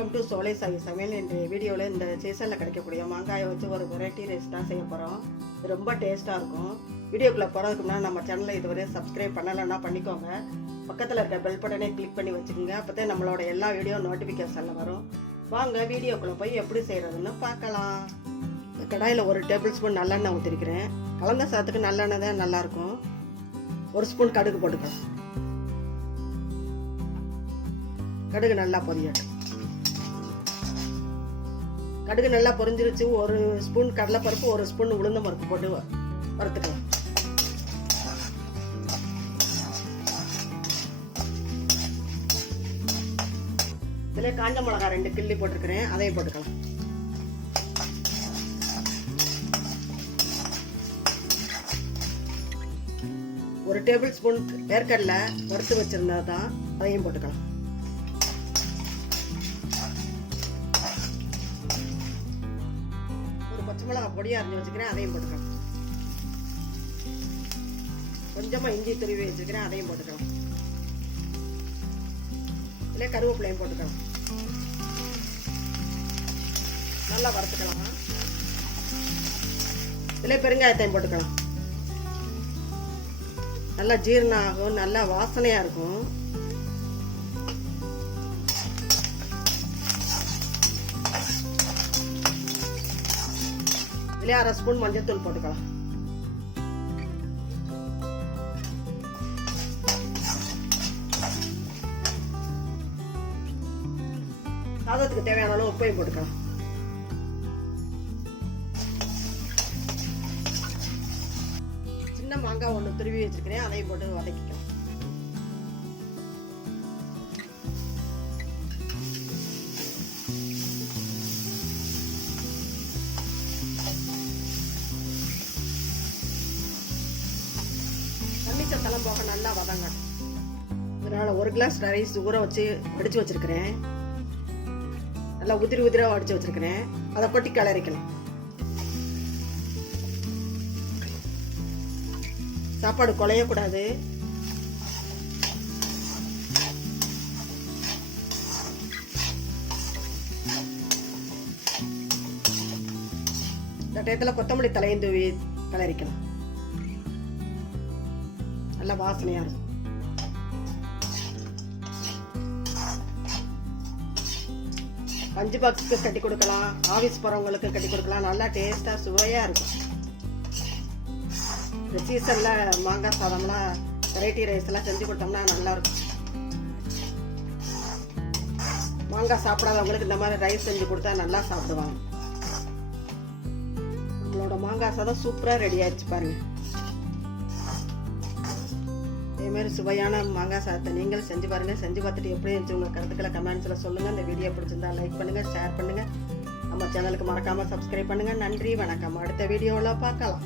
Welcome to சோலை சாய் சமையல். இன்றைய வீடியோவில் இந்த சீசனில் கிடைக்கக்கூடிய மாங்காயை வச்சு ஒரு வெரைட்டி ரைஸ் தான் செய்ய போகிறோம். இது ரொம்ப டேஸ்ட்டாக இருக்கும். வீடியோக்குள்ளே போகிறதுக்கு முன்னாடி நம்ம சேனலை இதுவரை சப்ஸ்கிரைப் பண்ணலைன்னா பண்ணிக்கோங்க. பக்கத்தில் இருக்க பெல் பட்டனை கிளிக் பண்ணி வச்சுக்கோங்க. அப்போ தான் நம்மளோட எல்லா வீடியோ நோட்டிஃபிகேஷனில் வரும். வாங்க வீடியோக்குள்ளே போய் எப்படி செய்கிறதுன்னு பார்க்கலாம். இந்த கடாயில் 1 டேபிள் ஸ்பூன் நல்லெண்ணெய் ஊற்றிருக்கிறேன். கலந்த சாதத்துக்கு நல்லெண்ணெய் தான் நல்லாயிருக்கும். 1 ஸ்பூன் கடுகு போட்டுக்கலாம். கடுகு நல்லா பொரியட்டும். கடுகு நல்லா பொரிஞ்சிருச்சு. 1 ஸ்பூன் கடலைப்பருப்பு, 1 ஸ்பூன் உளுந்த பருப்பு போட்டு வறுத்துக்கலாம். இதில் காஞ்ச மிளகாய் 2 கிள்ளி போட்டிருக்கிறேன், அதையும் போட்டுக்கலாம். ஒரு டேபிள் ஸ்பூன் வேர்க்கடலை வறுத்து வச்சிருந்தது தான், அதையும் போட்டுக்கலாம். பச்சை மிளகாய் பொடியாக அரைஞ்சி வச்சுக்கிறேன், அதையும் போட்டுக்கலாம். கொஞ்சமாக இஞ்சி துருவி வச்சுக்கிறேன், அதையும் போட்டுக்கலாம். இல்லை கருவேப்பிலையும் போட்டுக்கலாம். நல்லா வறுத்துக்கலாம். இதில் பெருங்காயத்தையும் போட்டுக்கலாம். நல்லா ஜீரணம் ஆகும், நல்லா வாசனையாக இருக்கும். இதிலே 1/2 ஸ்பூன் மஞ்சள் தூள் போட்டுக்கலாம். சாதத்துக்கு தேவையான அளவு உப்பையும் போட்டுக்கலாம். சின்ன மாங்காய் 1 துருவி வச்சிருக்கிறேன், அதையும் போட்டு வதக்கிக்கலாம். தலம் போக நல்லா வதங்கட்டும். இதனால 1 கிளாஸ் ரைஸ் ஊற வச்சு வடிச்சு வச்சிருக்கிறேன். நல்லா உதிரி வடிச்சு வச்சிருக்கிறேன். அதை கொட்டி கிளறிக்கலாம். சாப்பாடு குழையக்கூடாது. இந்த டயத்தில் கொத்தமல்லி தலையும் தூவி கிளறிக்கலாம். நல்லா வாசனையா இருக்கும். லஞ்ச் பாக்ஸுக்கு கட்டி கொடுக்கலாம், ஆஃபீஸ் போறவங்களுக்கு கட்டி கொடுக்கலாம். நல்லா டேஸ்டா சுவையா இருக்கும். இந்த சீசன்ல மாங்காய் சாதம்லாம் வெரைட்டி ரைஸ் எல்லாம் செஞ்சு கொடுத்தோம்னா நல்லா இருக்கும். மாங்காய் சாப்பிடாதவங்களுக்கு இந்த மாதிரி ரைஸ் செஞ்சு கொடுத்தா நல்லா சாப்பிடுவாங்க. நம்மளோட மாங்காய் சாதம் சூப்பரா ரெடி ஆயிடுச்சு பாருங்க. இதேமாதிரி சுவையான மாங்காய் சாதத்தை நீங்களும் செஞ்சு பாருங்கள். செஞ்சு பார்த்துட்டு எப்படி இருந்துச்சு உங்கள் கருத்துக்களை கமெண்ட்ஸில் சொல்லுங்கள். இந்த வீடியோ பிடிச்சிருந்தா லைக் பண்ணுங்கள், ஷேர் பண்ணுங்கள். நம்ம சேனலுக்கு மறக்காமல் சப்ஸ்கிரைப் பண்ணுங்கள். நன்றி, வணக்கம். அடுத்த வீடியோவில் பார்க்கலாம்.